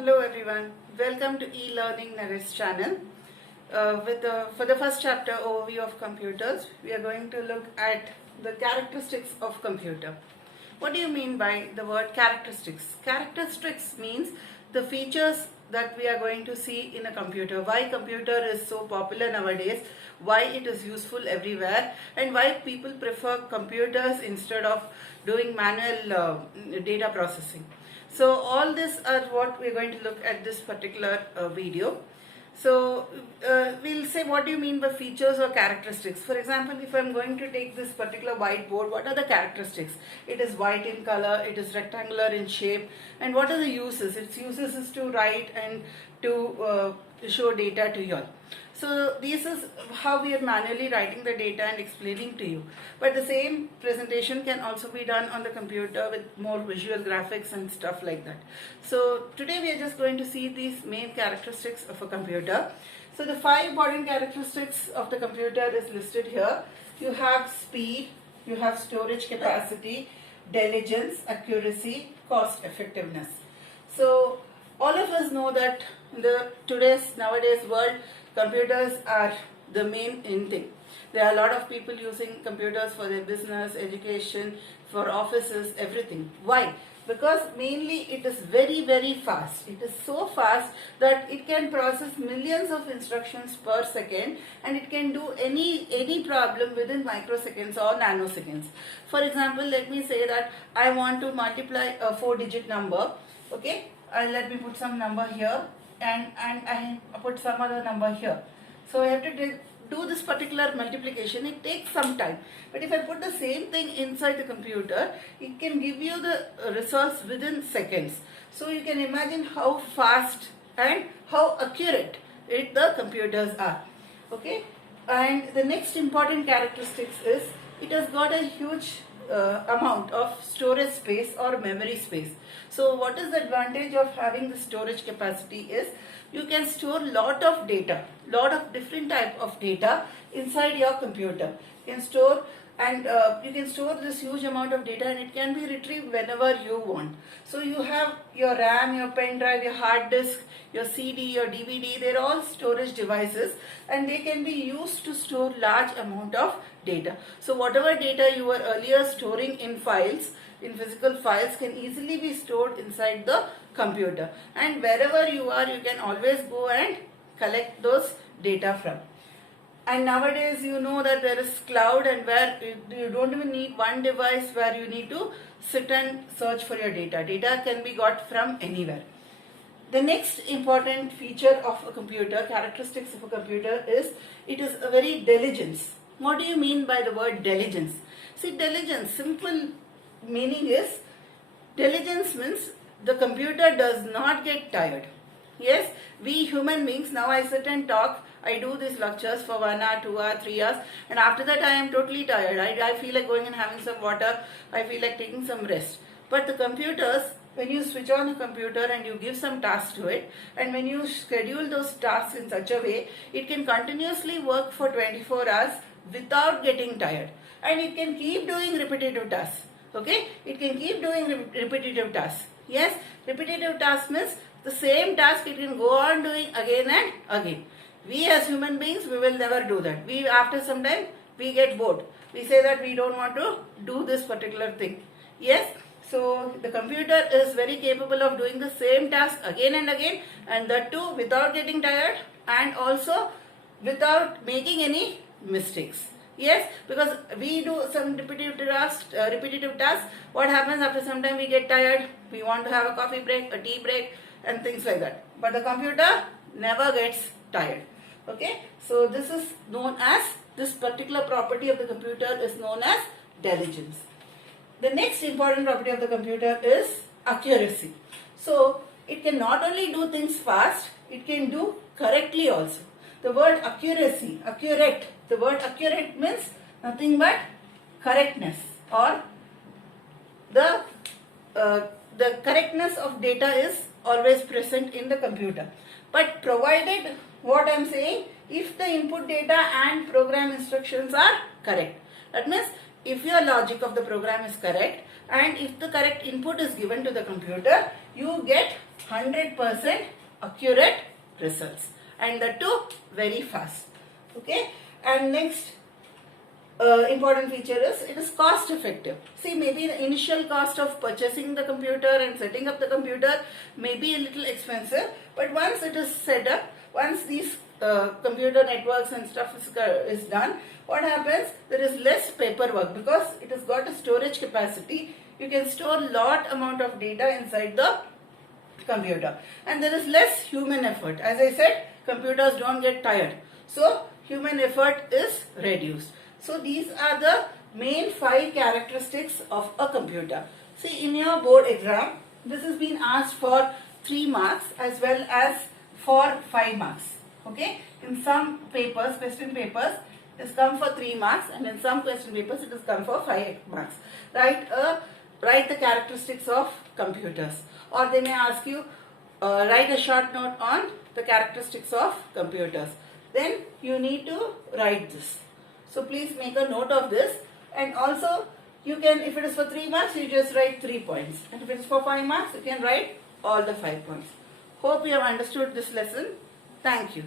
Hello everyone, welcome to e-learning Naresh channel. For the first chapter overview of computers, we are going to look at the characteristics of computer. What do you mean by the word characteristics? Characteristics means the features that we are going to see in a computer, why computer is so popular nowadays, why it is useful everywhere, and why people prefer computers instead of doing manual data processing. So all this are what we're going to look at this particular video. So we'll say, what do you mean by features or characteristics? For example, if I'm going to take this particular whiteboard, what are the characteristics? It is white in color, it is rectangular in shape, and what are the uses? Its uses is to write and to show data to you all. So this is how we are manually writing the data and explaining to you. But the same presentation can also be done on the computer with more visual graphics and stuff like that. So today we are just going to see these main characteristics of a computer. So the 5 important characteristics of the computer is listed here. You have speed, you have storage capacity, diligence, accuracy, cost effectiveness. So all of us know that in the nowadays world, computers are the main thing. There are a lot of people using computers for their business, education, for offices, everything. Why? Because mainly it is very fast. It is so fast that it can process millions of instructions per second, and it can do any problem within microseconds or nanoseconds. For example, let me say that I want to multiply a 4-digit number. Okay, let me put some number here, and I put some other number here. So I have to do this particular multiplication. It takes some time. But if I put the same thing inside the computer, it can give you the results within seconds. So you can imagine how fast and how accurate the computers are. Okay. And the next important characteristics is it has got a huge amount of storage space or memory space. So what is the advantage of having the storage capacity is you can store lot of data, lot of different type of data inside your computer. You can store this huge amount of data, and it can be retrieved whenever you want. So you have your RAM, your pen drive, your hard disk, your CD, your DVD, they're all storage devices, and they can be used to store large amount of data. So whatever data you were earlier storing in files, in physical files, can easily be stored inside the computer, and wherever you are, you can always go and collect those data from. And nowadays you know that there is cloud, and where you don't even need one device where you need to sit and search for your data. Data can be got from anywhere. The next important feature of a computer, characteristics of a computer, is it is a very diligence. What do you mean by the word diligence? See, diligence, simple meaning is, diligence means the computer does not get tired. Yes, we human beings, now I sit and talk, I do these lectures for 1 hour, 2 hours, 3 hours, and after that I am totally tired. I feel like going and having some water, I feel like taking some rest. But the computers, when you switch on a computer and you give some tasks to it, and when you schedule those tasks in such a way, it can continuously work for 24 hours without getting tired. And it can keep doing repetitive tasks. Okay, it can keep doing repetitive tasks. Yes, repetitive tasks means the same task it can go on doing again and again. We as human beings, we will never do that. We, after some time, we get bored. We say that we don't want to do this particular thing. Yes, so the computer is very capable of doing the same task again and again, and that too without getting tired, and also without making any mistakes. Yes, because we do some repetitive tasks. What happens after some time? We get tired. We want to have a coffee break, a tea break, and things like that. But the computer never gets tired. Okay, so this is known as, this particular property of the computer is known as diligence. The next important property of the computer is accuracy. So it can not only do things fast, it can do correctly also. The word accuracy, accurate, the word accurate means nothing but correctness, or the correctness of data is always present in the computer. But provided, what I am saying, if the input data and program instructions are correct. That means if your logic of the program is correct and if the correct input is given to the computer, you get 100% accurate results, and the two very fast. Okay, and next important feature is it is cost effective. See, maybe the initial cost of purchasing the computer and setting up the computer may be a little expensive, but once it is set up, once these computer networks and stuff is done, what happens? There is less paperwork because it has got a storage capacity. You can store lot amount of data inside the computer, and there is less human effort. As I said, computers don't get tired, so human effort is reduced. So these are the main 5 characteristics of a computer. See, in your board exam, this has been asked for 3 marks as well as for 5 marks. Okay, in some papers, question papers, it has come for 3 marks, and in some question papers it has come for 5 marks. Write the characteristics of computers, or they may ask you write a short note on the characteristics of computers. Then you need to write this. So please make a note of this, and also you can, if it is for 3 marks, you just write 3 points, and if it is for 5 marks, you can write all the 5 points. Hope you have understood this lesson. Thank you.